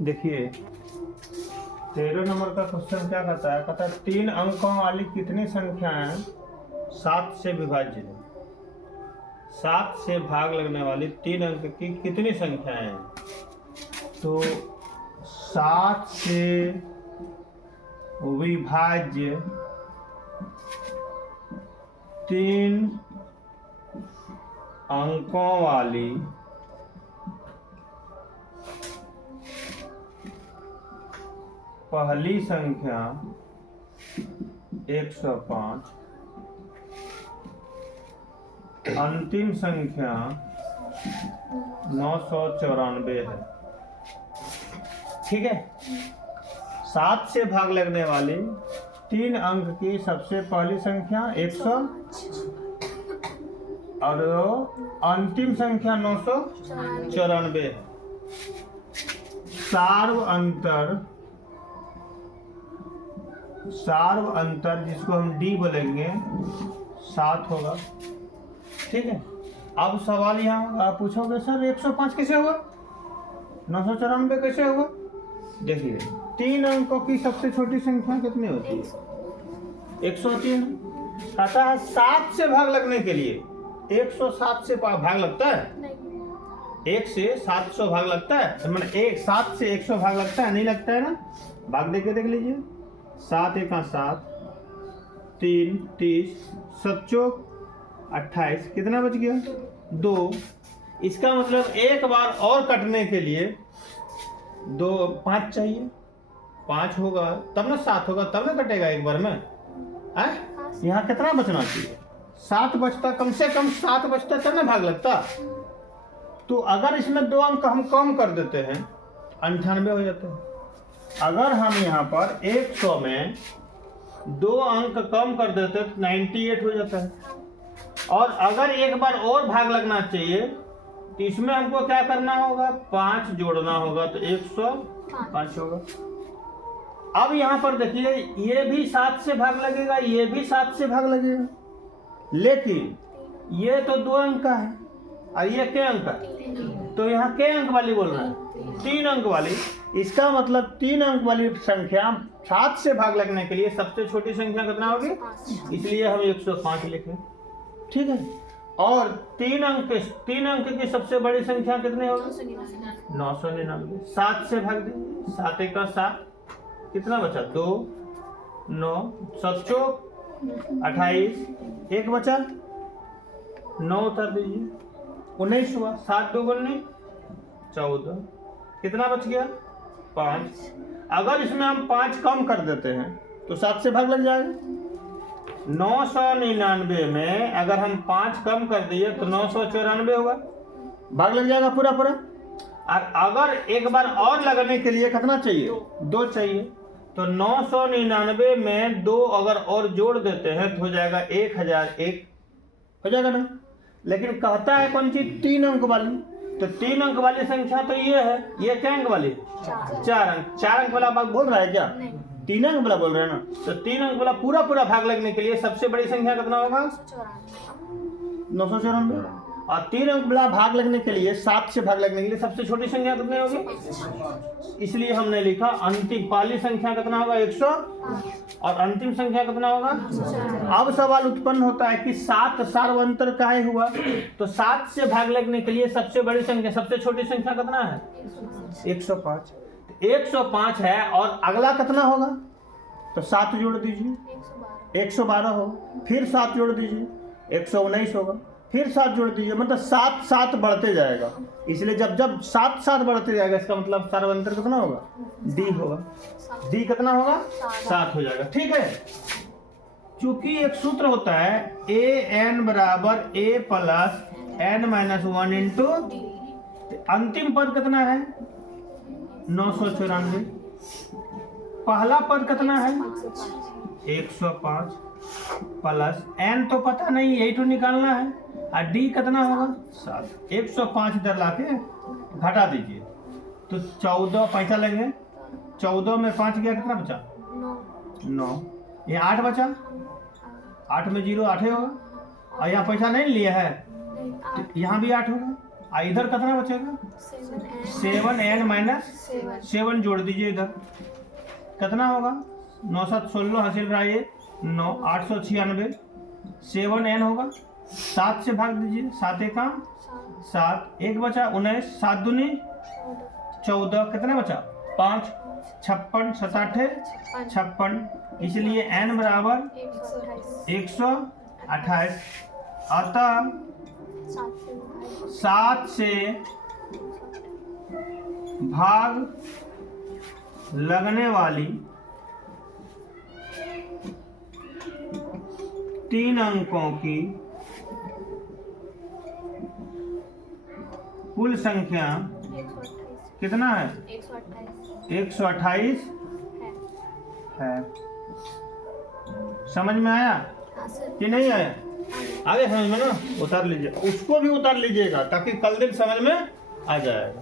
देखिए 13 नंबर का क्वेश्चन क्या कहता है? कहता है 3 अंकों वाली कितनी संख्याएं 7 से विभाज्य है? 7 से भाग लगने वाली 3 अंक की कितनी संख्याएं हैं? तो 7 से विभाज्य 3 अंकों वाली पहली संख्या 105, अंतिम संख्या 994 है। ठीक है। 7 से भाग लगने वाली 3 अंक की सबसे पहली संख्या 100 और अंतिम संख्या 994 है। सार्व अंतर जिसको हम डी बोलेंगे 7 होगा। ठीक है। अब सवाल यहाँ आप पूछोगे सर 105 कैसे हुआ, 994 कैसे हुआ? देखिए 3 अंकों की सबसे छोटी संख्या कितनी होती है? 103। कहता है 7 से भाग लगने के लिए 107 से भाग लगता है? 1 से 700 भाग लगता है? मतलब 7 से 100 भाग लगता है? नहीं लगता है ना। भाग देके देख लीजिए। 7 × 7 3 30 7 चौक 28, कितना बच गया? 2। इसका मतलब एक बार और कटने के लिए 5 चाहिए। 5 होगा तब ना 7 होगा, तब ना कटेगा एक बार में। यहाँ कितना बचना चाहिए? 7 बचता, कम से कम 7 बचता तब ना भाग लगता। तो अगर इसमें 2 अंक हम कम कर देते हैं 98 हो जाते हैं। अगर हम यहाँ पर 100 में 2 अंक कम कर देते तो 98 हो जाता है। और अगर एक बार और भाग लगना चाहिए तो इसमें हमको क्या करना होगा? 5 जोड़ना होगा तो 105 होगा। अब यहाँ पर देखिए ये भी 7 से भाग लगेगा, ये भी 7 से भाग लगेगा, लेकिन ये तो 2 अंक का है और ये क्या अंक है? तो यहाँ क्या अंक वाली बोल रहा है? 3 अंक वाली। इसका मतलब 3 अंक वाली संख्या 7 से भाग लगने के लिए सबसे छोटी संख्या कितना होगी? इसलिए हम 105 लिखें। ठीक है। और 3 अंक की सबसे बड़ी संख्या कितनी होगी? 999। 7 से भाग देंगे। 7 × 7 कितना बचा? 2 9 7 चौक 28, 1 बचा 9 उतार दीजिए, 19 हुआ। 7 2 19 14, कितना बच गया? 5। अगर इसमें हम 5 कम कर देते हैं तो 7 से भाग लग जाएगा। 999 में अगर हम 5 कम कर दिए तो 994 होगा, भाग लग जाएगा पूरा पूरा। और अगर एक बार और लगने के लिए कितना चाहिए? 2 चाहिए। तो 999 में 2 अगर और जोड़ देते हैं तो हो जाएगा 1001, हो जाएगा ना। लेकिन कहता है कौन चीज? 3 अंक वाली। तो 3 अंक वाली संख्या तो ये है। ये क्या अंक वाली? 4 अंक। 4 अंक वाला बात बोल रहा है क्या? 3 अंक वाला बोल रहे हैं ना। तो 3 अंक वाला पूरा पूरा भाग लगने के लिए सबसे बड़ी संख्या कितना होगा? 994। और 3 अंक वाला भाग लगने के लिए 7 से भाग लगने के लिए सबसे छोटी संख्या कितनी होगी? इसलिए हमने लिखा अंतिम पहली संख्या कितना होगा? 100 और अंतिम संख्या कितना होगा? अब सवाल उत्पन्न होता है कि 7 सार्वंतर काहे हुआ? तो 7 से भाग लगने के लिए सबसे बड़ी संख्या, सबसे छोटी संख्या कितना है? 105। 105 है और अगला कितना होगा? तो 7 जोड़ दीजिए, 112 होगा। फिर 7 जोड़ दीजिए, 119 होगा। फिर 7 जोड़ दीजिए, मतलब 7 7 बढ़ते जाएगा। इसलिए जब 7 7 बढ़ते जाएगा इसका मतलब सार्वंतर कितना होगा? डी होगा। डी कितना होगा? 7 हो जाएगा। ठीक है। चूंकि एक सूत्र होता है an बराबर a प्लस n-1 इंटू अंतिम पद कितना है? 994। पहला पद कितना है? 105 प्लस n तो पता नहीं, यही तो निकालना है। और डी कितना होगा? 7। 105 इधर लाके घटा दीजिए तो 14 पैसा लेंगे। 14 में 5 गया, कितना बचा? 9। ये 8 बचा, 8 में 0 8 होगा। और यहाँ पैसा नहीं लिया है तो यहाँ भी 8 होगा। इधर कितना बचेगा 7n माइनस 7 जोड़ दीजिए इधर, कितना होगा 9 7 16 हासिल रहा ये 9 896, 7n होगा 7 से भाग दीजिए, 7 एक 7, 1 बचा 19, 7 दूनी 14, कितना बचा 5, 56 7 56, इसलिए n बराबर 128। अतः 7 से भाग लगने वाली 3 अंकों की कुल संख्या कितना है 128 है। समझ में आया कि नहीं आया? आगे समझ में ना, उतार लीजिए, उसको भी उतार लीजिएगा ताकि कल दिन समझ में आ जाएगा।